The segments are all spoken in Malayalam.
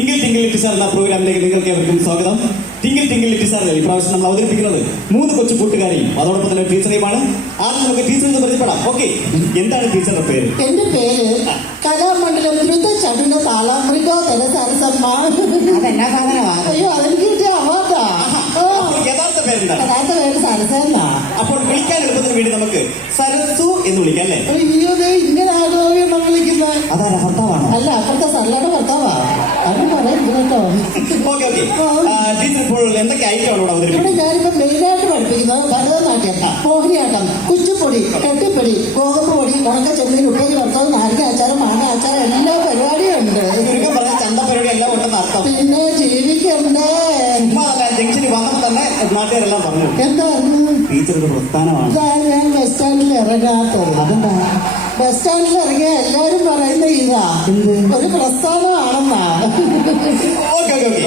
ടിങ്കിൾ ടിങ്കിൾ ലിറ്റിൽ സ്റ്റാർ എന്ന പ്രോഗ്രാമിലേക്ക് നിങ്ങൾക്ക് ഏവർക്കും സ്വാഗതം. ടിങ്കിൾ ടിങ്കിൾ ലിറ്റിൽ സ്റ്റാറിൽ ഇപ്രാവശ്യം നമ്മൾ അവതരിപ്പിക്കുന്നത് 3 കൊച്ചു കൂട്ടുകാരെയും അതോടൊപ്പം തന്നെ ടീച്ചറെയുമാണ്. ആദ്യം നമുക്ക് ടീച്ചറിന് പരിചയപ്പെടാം. ഓക്കെ, എന്താണ് ടീച്ചറുടെ പേര്? എന്റെ പേര് കലാമണ്ഡലം ദ്രുത ചടുല താള മൃഗോദര സരസമ്മ. അതെന്നാ സാധനമാണ്? അയ്യോ, അതെനിക്ക് കിട്ടിയ അവാർഡാ. യഥാർത്ഥ പേരെന്താണ്? യഥാർത്ഥ പേര് സരസന്ന. അപ്പോൾ വിളിക്കാൻ എളുപ്പത്തിന് വേണ്ടി നമുക്ക് സരസു എന്ന് വിളിക്കാം അല്ലേ? അയ്യോ, ഇങ്ങനെ ആഗോളം വിളിക്കുന്നത്. അതാരാ, ഭർത്താവാണോ? അല്ല, അപ്പുറത്തെ സരളയുടെ ഭർത്താവാ. അത് പറയുന്നത് കേട്ടോ. Okay okay. ടീച്ചർ ഇപ്പോൾ എന്തൊക്കെ ഐറ്റമാണ് ഇവിടെ അവതരിപ്പിക്കുന്നത്? ഇവിടെ ഞാനിപ്പോ മെയിനായിട്ട് പഠിപ്പിക്കുന്നത് ഭരതനാട്യം, മോഹിനിയാട്ടം, കുച്ചിപ്പൊടി, കെട്ടിപ്പൊടി, ഗോതമ്പ് പൊടി, ഉണക്ക ചെമ്മീൻ, ഉപ്പേരി വറുത്തത്, നാരങ്ങ അച്ചാരം, മാങ്ങ അച്ചാരം, എല്ലാ പരിപാടിയും ഉണ്ട്. ചുരുക്കം പറഞ്ഞ ചന്ത പരിപാടി എല്ലാം ഉണ്ടെന്ന് അർത്ഥം. പിന്നെ ജീവിക്കണ്ടേ? ചുമ്മാ അല്ല, ജംഗ്ഷനിൽ വന്നപ്പോൾ തന്നെ നാട്ടുകാരെല്ലാം പറഞ്ഞു എന്തായിരുന്നു ടീച്ചറുടെ പ്രസ്ഥാനമാണ്. ഇതാണ് ഞാൻ ബസ് സ്റ്റാൻഡിൽ ഇറങ്ങാത്തത്. അതെന്താ? ബസ് സ്റ്റാൻഡിൽ ഇറങ്ങിയ എല്ലാരും പറയുന്ന ഇതാ ഒരു പ്രസ്ഥാനമാണെന്നാ. Okay okay okay.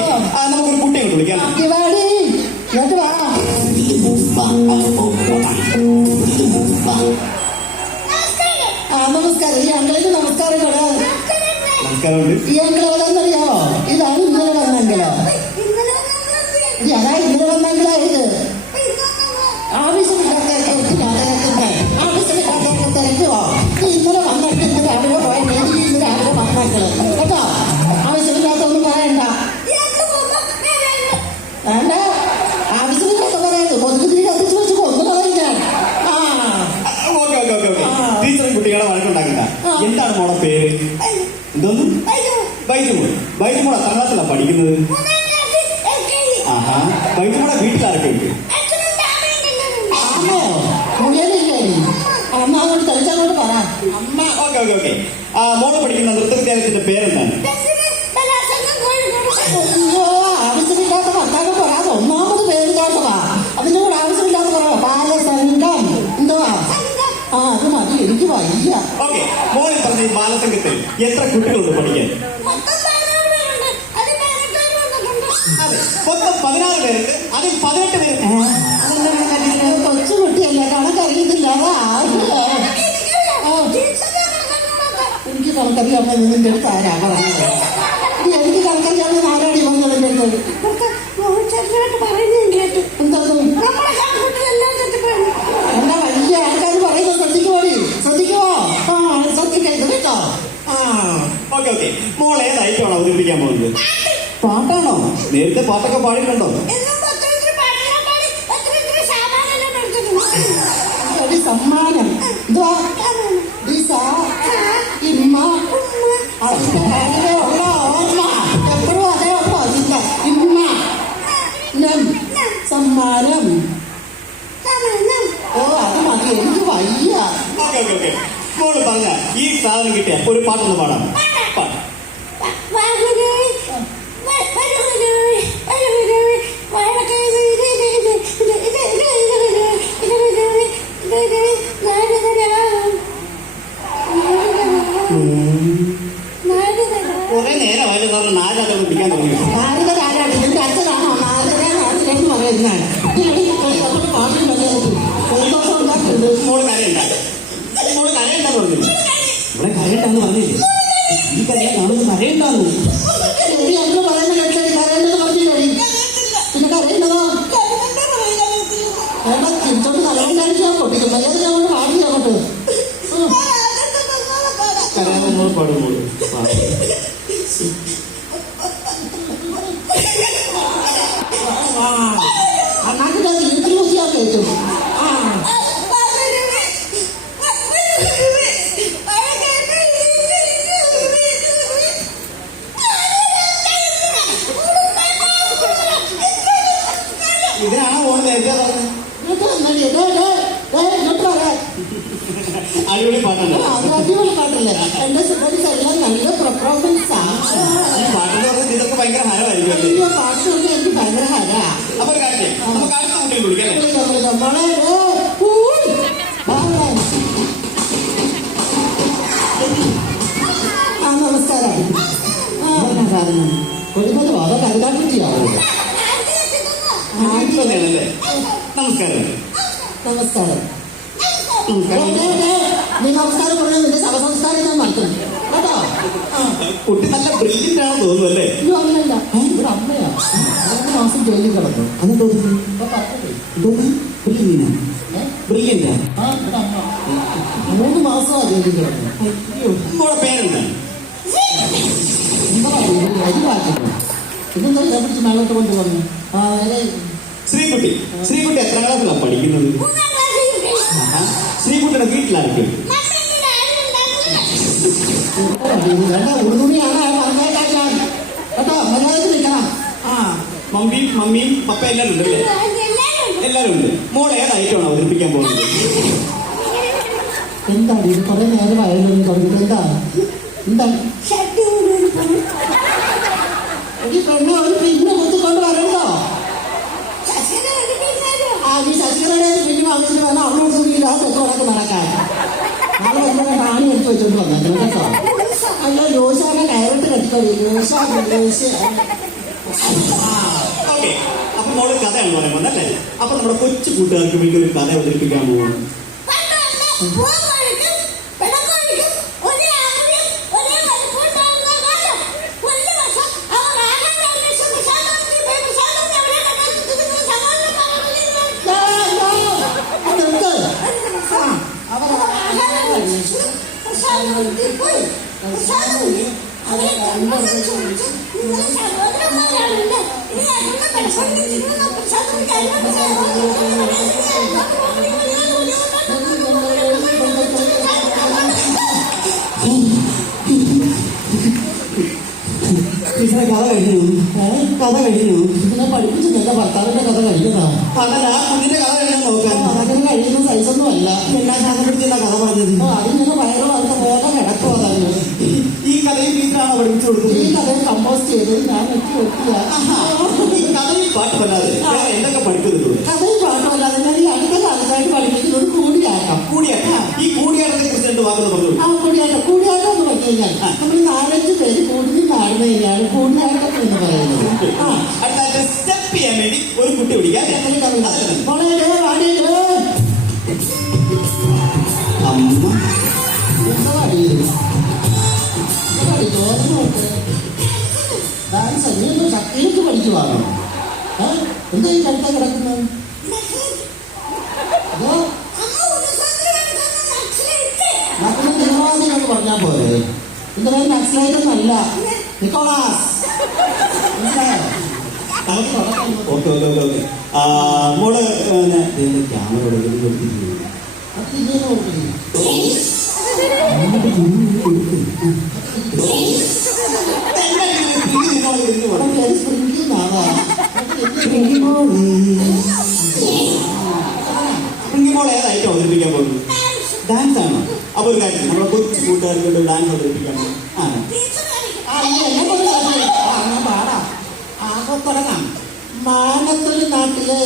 നമുക്കൊരു കുട്ടിയെ കൊണ്ട് വിളിക്കാം. ദിവാടി എന്നിട്ട് വാ. നമസ്കാരം. ഈ അങ്കിളിന് നമസ്കാരം കൂടെ. നമസ്കാരമുണ്ട്. ഈ അങ്കിൾ എവിടെന്നറിയാമോ? ഇതാണ് ഇന്നലെ വന്നെങ്കിലോ. ഞാനാ ഇന്നലെ വന്നെങ്കിലാ ഇത്. ആവശ്യമില്ലാത്ത തിരക്കുവോ? ഇന്നലെ വന്നിട്ട് ഇന്ന് രാവിലെ പോയ ഇന്ന് രാവിലെ വന്നേക്കള് കേട്ടോ. ആവശ്യമില്ലാത്തൊന്നും പറയണ്ട. വേണ്ട, ആവശ്യമില്ലാത്ത പറയുന്നത് കൊതുകുതിരി കത്തിച്ച് വെച്ച് കൊന്നു കളയും ഞാൻ. Okay okay okay okay. ടീച്ചറും കുട്ടികളെ വഴക്കുണ്ടാക്കണ്ട. എന്താണ് മോളെ പേര്? എന്തോന്നും? ബൈജുമോൾ. ബൈജുമോൾ എത്രാം ക്ലാസ്സിലാണ് പഠിക്കുന്നത്? ആഹാ. ബൈജുമോളെ വീട്ടിലാരൊക്കെ ഉണ്ട്? അമ്മയോട് തെളിച്ചോട് പറ. അമ്മ. Okay okay okay. മോള് പഠിക്കുന്ന നൃത്തവിദ്യാലയത്തിന്റെ പേരെന്താണ്? അയ്യോ, ആവശ്യമില്ലാത്ത വർത്താനം പറയാതെ ഒന്നാമത് പേര് കേട്ടവാ. അതിന്റെ കൂടെ ആവശ്യമില്ലാത്ത പറയാ. ബാലസംഘം എന്തുവാ? അത് മതി, എനിക്ക് വയ്യ. ഓക്കെ. മോളിൽ പറഞ്ഞ ഈ ബാലസംഘത്തിൽ എത്ര കുട്ടികളുണ്ട് പഠിക്കാൻ? അതെ, മൊത്തം 16 പേർക്ക്. അതിൽ 18 പേർക്ക് കൊച്ചു കുട്ടിയല്ലേ, കണക്കറിയത്തില്ല. എനിക്ക് കണക്കറിയാമോ? നിന്റെ അടുത്ത് ആരാ പറഞ്ഞത്? എനിക്ക് കണക്കറിയാമോ? ആരാടി വന്നത് എന്റെ അടുത്ത്? എന്താ വലിയ ആൾക്കാർ പറയുന്നത് ശ്രദ്ധിക്കുമോടി? ശ്രദ്ധിക്കുമോ? ശ്രദ്ധിക്കരുത് കേട്ടോ. Okay okay. മോൾ ഏതായിട്ടാണ് അവതരിപ്പിക്കാൻ പോകുന്നത്? പാട്ടാണോ? നേരത്തെ പാട്ടൊക്കെ പാടിയിട്ടുണ്ടോ? ഒരു സമ്മാനം. എന്തുവാ? ഇമ്മ അതിന്റെ ഉള്ള ഓർമ്മ എപ്പോഴും അതേ ഉള്ളൂ. അതില്ല ഇമ്മ സമ്മാനം. ഓ, അത് മതി, എനിക്ക് വയ്യ. Okay okay okay. മോള് പറഞ്ഞ ഈ സാധനം കിട്ടിയ ഒരു പാട്ടൊന്ന് പാടാം. കുറെ നേരമായാലും സാറിന് നാലാളുകൾ പിടിക്കാൻ തുടങ്ങി. നാരദരാരാണ്? നിന്റെ അച്ഛനാണോ നാരദരാന്ന് പറയുന്നതാണ്. മോള് കരയണ്ട. മോള് കരയണ്ടെന്ന് പറഞ്ഞില്ല. ഇവിടെ കരയണ്ടെന്ന് പറഞ്ഞില്ലേ? ഈ കരയാൻ നമ്മള് കരയണ്ടെന്ന്. അന്ന് പറയുന്ന കേട്ടത് കരയേണ്ടത് പറഞ്ഞില്ലേ? പിന്നെ കരയേണ്ടതോ? ഏട്ടാ, തിരിച്ചോട്ട് നല്ലോണം കഴിച്ചാൽ പൊട്ടിക്കും. മര്യാദ ഞങ്ങൾ പാടില്ല അങ്ങോട്ട്. കരയാൻ നമ്മൾ പാടുമ്പോൾ നാട്ടിൽ ഇരുത്തിൽ കുത്തിയാൽ കയറ്റും. ഇതിനാണ് മോള് നേരത്തെ പറഞ്ഞത്. അടിപൊളി പാട്ടല്ലേ? അടിപൊളി പാട്ടല്ലേ? എന്റെ സുഖം എല്ലാം നല്ല പെർഫോമൻസാ. ഈ പാട്ടെന്ന് പറഞ്ഞാൽ ഇതൊക്കെ ഭയങ്കര ഹരമായിരിക്കും അല്ലേ? അയ്യോ, പാട്ട് കൊണ്ട് എനിക്ക് ഭയങ്കര ഹരാ. അപ്പൊ ഒരു കാര്യം ചെയ്യാം. നമുക്ക് അടുത്ത കുട്ടിയെ വിളിക്കാം. നമസ്കാരം. ഒരുപാട് വാദ കരുതാക്കുട്ടിയാവോ? തന്നെയാണല്ലേ? നമസ്കാരം. നമസ്കാരം. നമസ്കാരം. നീ നമസ്കാരം പറഞ്ഞാൽ നിന്റെ ശവസംസ്കാരം ഞാൻ നടത്തും കേട്ടോ. ആ കുട്ടി നല്ല ബ്രില്യന്റ് ആണെന്ന് തോന്നുന്നു അല്ലേ? അയ്യോ അങ്ങനെയല്ല, ഇവിടെ അമ്മയാ 3 മാസം ജയിലിൽ കിടന്നു. അത് തോന്നുന്നു അപ്പൊ പറഞ്ഞില്ലേ ബ്രില്യന്റ് ആ ഇവിടെ അമ്മ 3 മാസമാ ജയിലിൽ കിടന്നു. മോളെ പേരെന്താ? എന്താ അരിവാക്കുന്നു ഇതെന്താ ഞാൻ പിടിച്ച് മേളോട്ട് കൊണ്ടുവന്നു. ആ അതെ ശ്രീകുട്ടി. ശ്രീകുട്ടി എത്ര ക്ലാസ്സിലാണ് പഠിക്കുന്നത്? ശ്രീകുട്ടിയുടെ വീട്ടിലായിരിക്കും. ഉടുതുണിയാണ് പറഞ്ഞേക്കാൻ ഞാൻ കേട്ടോ. മര്യാദക്ക് നിൽക്കണം. ആ മമ്മിയും പപ്പ എല്ലാവരും ഉണ്ടല്ലേ? എല്ലാവരും ഉണ്ട്. മോൾ ഏത് ഐറ്റമാണ് അവതരിപ്പിക്കാൻ പോകുന്നത്? എന്താണ് ഇത് കുറെ നേരമായാലും തുടങ്ങിയത്? എന്താണ് ഈ പെണ്ണെ ഒരു പിന്നെ കുത്തിക്കൊണ്ട് വരണ്ടോ? ആ ഈ ശശികലയുടെ പിന്നെ ആവശ്യം വേണം അവളോട് ഇല്ലാതെ തെക്കോടൊക്കെ നടക്കാൻ. ആള് വരുമ്പോൾ റാണി എടുത്ത് വെച്ചോണ്ട് വന്നേക്കണം കേട്ടോ. അയ്യോ യോശാനെ കയറിട്ട് കെട്ടിക്കോളി. ഓക്കെ, അപ്പൊ മോള് കഥയാണ് പറയാൻ പോകുന്നല്ലേ? അപ്പൊ നമ്മുടെ കൊച്ചു കൂട്ടുകാർക്ക് വേണ്ടി ഒരു കഥ അവതരിപ്പിക്കാൻ പോകുന്നു. ടീച്ചറെ കഥ കഴിഞ്ഞു. കഥ കഴിഞ്ഞു. ഇതിനെ പഠിപ്പിച്ച് നിന്റെ ഭർത്താവിന്റെ കഥ കഴിഞ്ഞതാ. അതല്ല, കുഞ്ഞിന്റെ കഥ കഴിഞ്ഞാൽ നോക്കാൻ അതിന് കഴിയുന്ന സൈസൊന്നും അല്ല. എല്ലാ ശാസ്ത്രം പിടിച്ചെന്താ കഥ പറഞ്ഞത്? അതിങ്ങനെ വയറ് വളർത്ത പോലെ കിടക്കുമോ തന്നെ. ഈ കഥയും ടീച്ചറാണോ പഠിപ്പിച്ചു ഈ കൊടുത്തത്? കഥയെ കമ്പോസ്റ്റ് ചെയ്ത് ഞാൻ വെച്ച് വെക്കുക. ഈ കഥയും പാട്ട് വല്ലാതെ വേറെ എന്തൊക്കെ പഠിക്കുന്നുള്ളൂ? കഥയും പാട്ടുമല്ലാതെ ഞാൻ ഈ അടുത്ത കാലത്തായിട്ട് പഠിപ്പിക്കുന്നത് കൂടിയാട്ടം. കൂടിയാട്ടം. ഈ കൂടിയാട്ടത്തെ കുറിച്ച് 2 വാക്കുകൾ പറഞ്ഞു. ആ കൂടിയാട്ടം എന്ന് പറഞ്ഞു കഴിഞ്ഞാൽ നമ്മൾ 4-5 പേര് കൂടി നാടുന്ന കഴിഞ്ഞാണ് കൂടിയാട്ടം എന്ന് പറയുന്നത്. ആ അടുത്ത സ്റ്റെപ്പ് ചെയ്യാൻ വേണ്ടി ഒരു കുട്ടി പിടിക്കാൻ മോളെ പാടിയിട്ട് അമ്മ എന്താ പാടിയത്? ഡാൻസ് നീ ശക്തിയിലേക്ക് പഠിക്കുവാണോ? എന്താ ഈ കടുത്ത കിടക്കുന്നത്? അതോ മക്കളെ തിരുവാതിരയെന്ന് പറഞ്ഞാൽ പോലെ ഇതിന്റെ പേര് നക്സലൈറ്റൊന്നല്ല, നിക്കോളാസ്. മനസ്സിലായോ? Okay okay okay okay. മോള് ക്യാമറ കൊടുത്തിരിക്കുന്നു. അത് ഇങ്ങനെ കൊടുക്കുന്നു. പേര് സ്പ്രിംഗിൾ നാളാ. മോൾ ഏതായിട്ട് അവതരിപ്പിക്കാൻ പോകുന്നു? ഡാൻസ് ആണോ? അപ്പൊ ഒരു കാര്യം, നമ്മുടെ കൊച്ചു കൂട്ടുകാർക്ക് വേണ്ടി ഡാൻസ് അവതരിപ്പിക്കാൻ പോകും. ഞാൻ പാടാം. ആകെ തുടങ്ങാം. മാനത്തൊരു നാട്ടിലെ